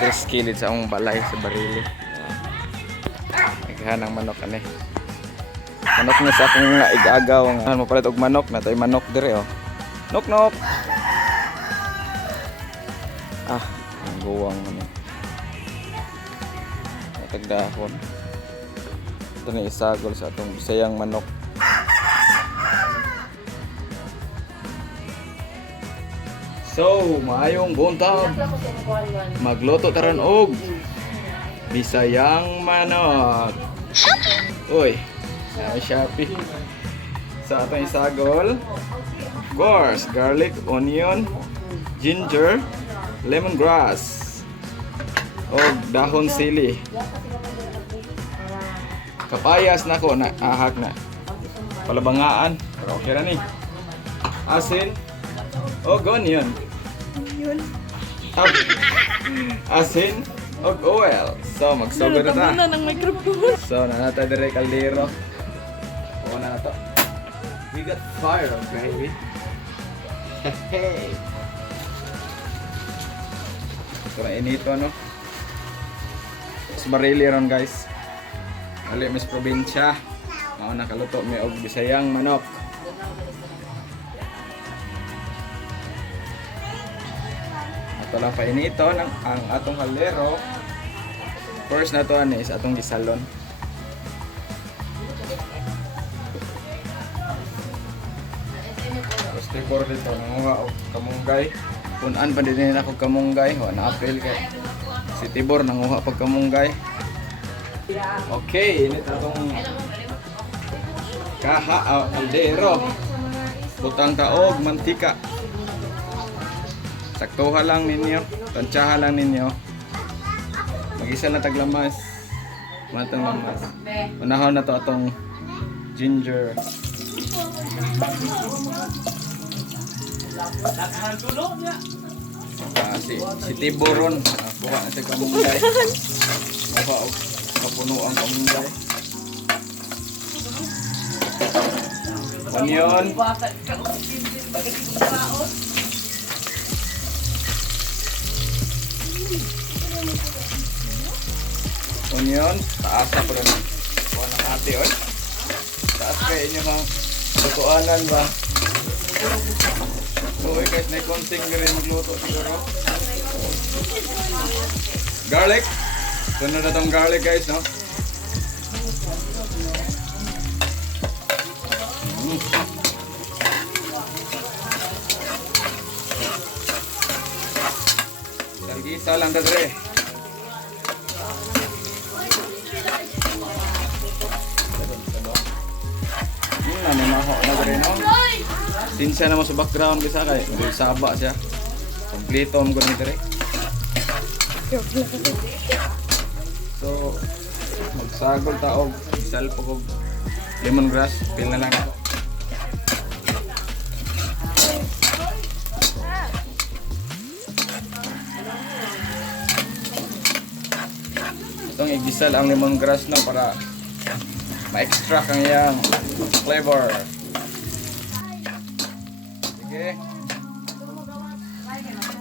Address kilid sa akong balay sa barili. Naghanang manok ani. Manok na sa akong nga igagaw nga mapalit og manok na tay manok dire oh. Nok nok. Ah, ang guwang ano. Tagdahon. Ito na isagol sa atong bisayang manok. So, maayong buntag. Magluto taran og bisayang manok. Uy, may Shopee. Sa atong isagol, of course, garlic, onion, ginger, lemongrass, og dahon sili. Kapayas na ko na ahak na. Palabangaan, pero okay ra ni. Asin, og onion. Asin og oil. So magsugod na ta. Ng microphone. So nanata dire kaldero. O na to. We got fire, baby. Hey. So inito no. Sa barili ron guys. Ali mis probinsya. Mao nakaluto mi og bisayang manok. Ato lang pa inito ng ang atong kaldero. First na to is atong gisalon. Tapos tibor dito nanguha og kamunggay. Punan pa din ako kamunggay, wa na apel kay si Tibor nanguha pag kamunggay. Okay, init atong kaldero. Butang taog mantika. Saktuha lang ninyo, tansyaha lang ninyo. Mag-isa na taglamas. Matang lamas. Unahon na to atong ginger. Si Tiboron kuha na sa kamunggay. Kuha o kapuno ang kamunggay. Onion. Onion, taasa ko rin. Kuha ng ate oy. Taas kayo inyo mga lutuanan ba? So guys, may konting rin magluto siguro. Garlic. Sunod na tong garlic guys, no? Sargisa lang dadre. Nanimaho na dadre, no? Sinsya naman sa background bisa kay may saba siya. Kompleto mo gud dire. So magsagol ta og salpog og lemongrass, pil na lang ako. Itong igisal ang lemongrass na para ma-extract ang iyang flavor. Okay.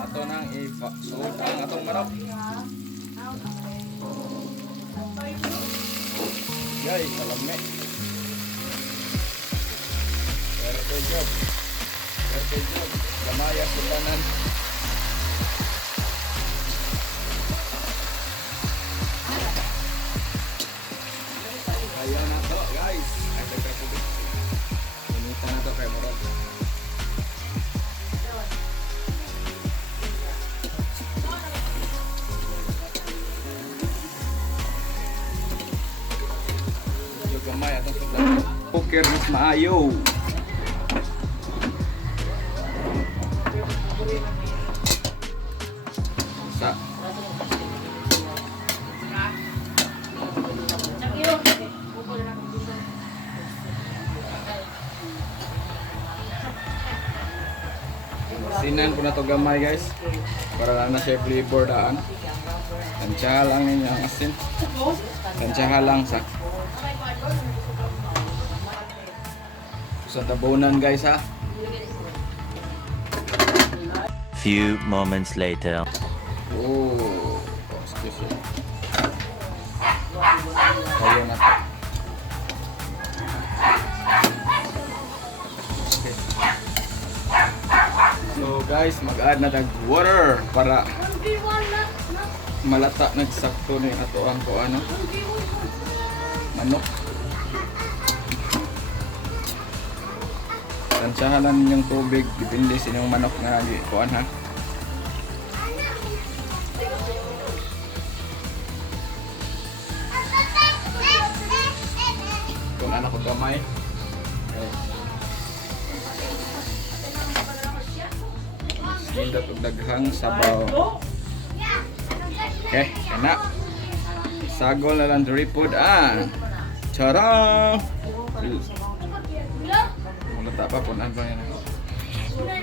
Ato nang i-suot ang atong manok. Yay, kalame. Perfect job. Perfect job. Lamaya sulanan. Ayan na to guys. Ay, perfect. Inita na to kay Morog. Gamay atong sudlan. Poker mas maayo. Sa sinan ko na to gamay guys. Para na siya flavor daan. Tansyahan lang ninyo ang asin. Tansyahan lang sa sa tabunan guys ha. Few moments later. Oh, Susi. Kayo na to. Okay. So guys, mag-add na tag water para malata nagsakto ni ato ang ko ano manok. Tansyahan lang ninyong tubig, depende sa inyong manok na kuan ha. Kung ano ko gamay. Okay. Sige ito daghang sabaw. Okay, kana. Sagol na lang dripod ah. Tara! Mulata pa kung ano yan. Okay,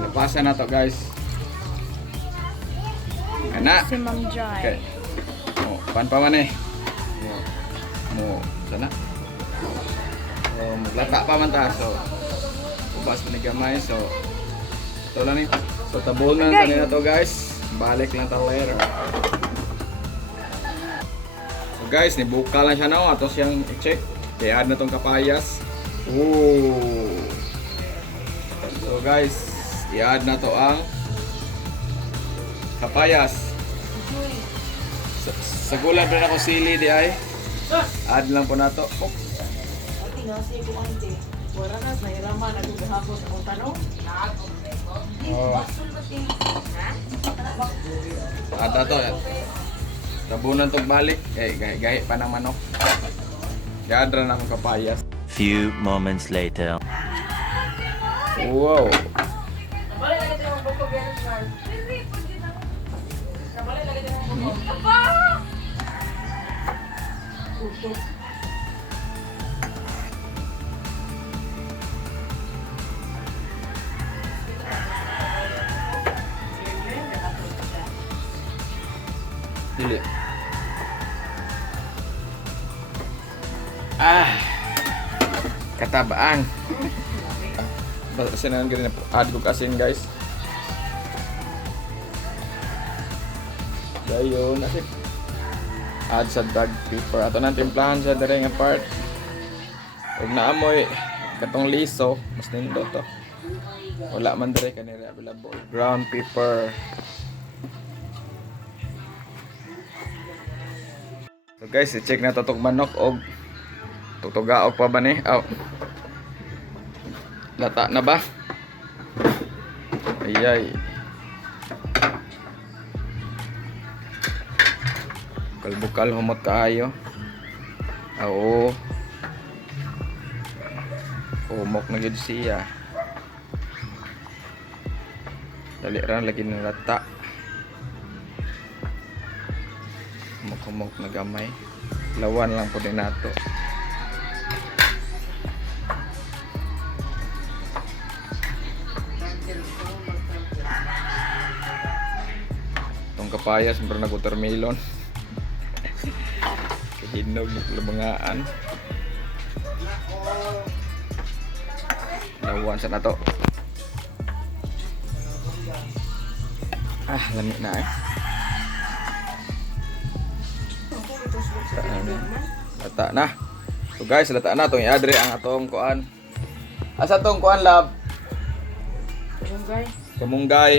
lapasan na to guys. Kana. Si Ma'am Joy. Okay. Pan pa man eh. Sana. Maglata pa man ta. So, ubas pa ni gamay. So, ito lang ito. So, tabunan sa nila to guys. Balik lang ta later. So guys, nibuka lang siya na. Atos siyang i-check. Kaya add na tong kapayas. Ooh. So guys, i-add na to ang kapayas. Sagulan pa na ako sili di ay. Add lang po na to. Oh. Oh. Add na to. Tabunan tong balik. Gahi pa ng manok. I-add na akong kapayas. Few moments later. Wow. Dili. Katabaan. Basta na ganyan po. Add ko kasi guys. Dayon, nasip. Add sa dog pepper. Ato nang timplahan sa dere nga part. Huwag naamoy katong liso, mas nindo to. Wala man dere kanira available. Ground pepper. So guys, i-check na to tong manok og tutugaog pa ba ni? Aw. Lata na ba? Ayay. Kalbukal humot kaayo. Oo. Humok na gid siya. Dali ra lagi ng lata. Humok na gamay. Lawan lang po din nato. Itong kapayas, meron na watermelon. Kahinog, lubangaan. Lawan sa nato. Lamig na eh. Lata na. So guys, lata na itong i-adre ang atong kuan. Asa itong kuan lab? Kamunggay. Kamunggay.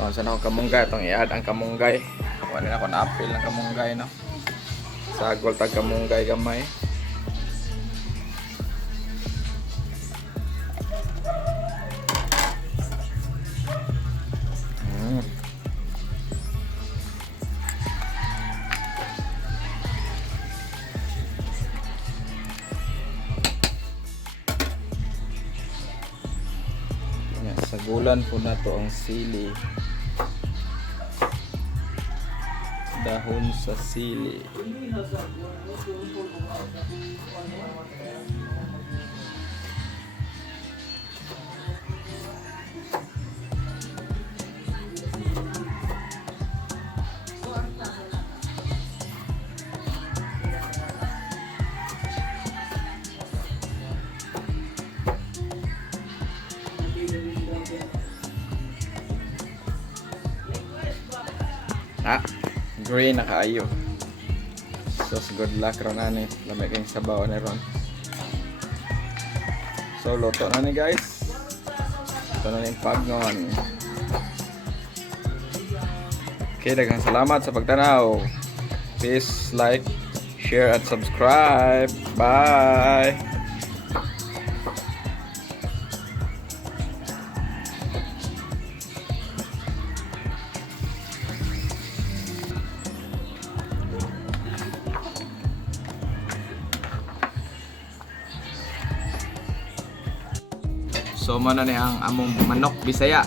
Kung saan ako kamunggay, itong i-add ang kamunggay. Kuha nila ako na apil ng kamunggay, no? Sagol tag kamunggay gamay. Sagulan po na to ang sili. Dahon sa sili. green na kaayo. So good luck ron ani. Lamay kayong sabaw ni ron. So luto na ni guys. Ito na yung pagnon. Okay, daghang salamat sa pagtanaw. Please like, share at subscribe. Bye. So mano ni ang among manok Bisaya.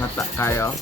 Mata kayo.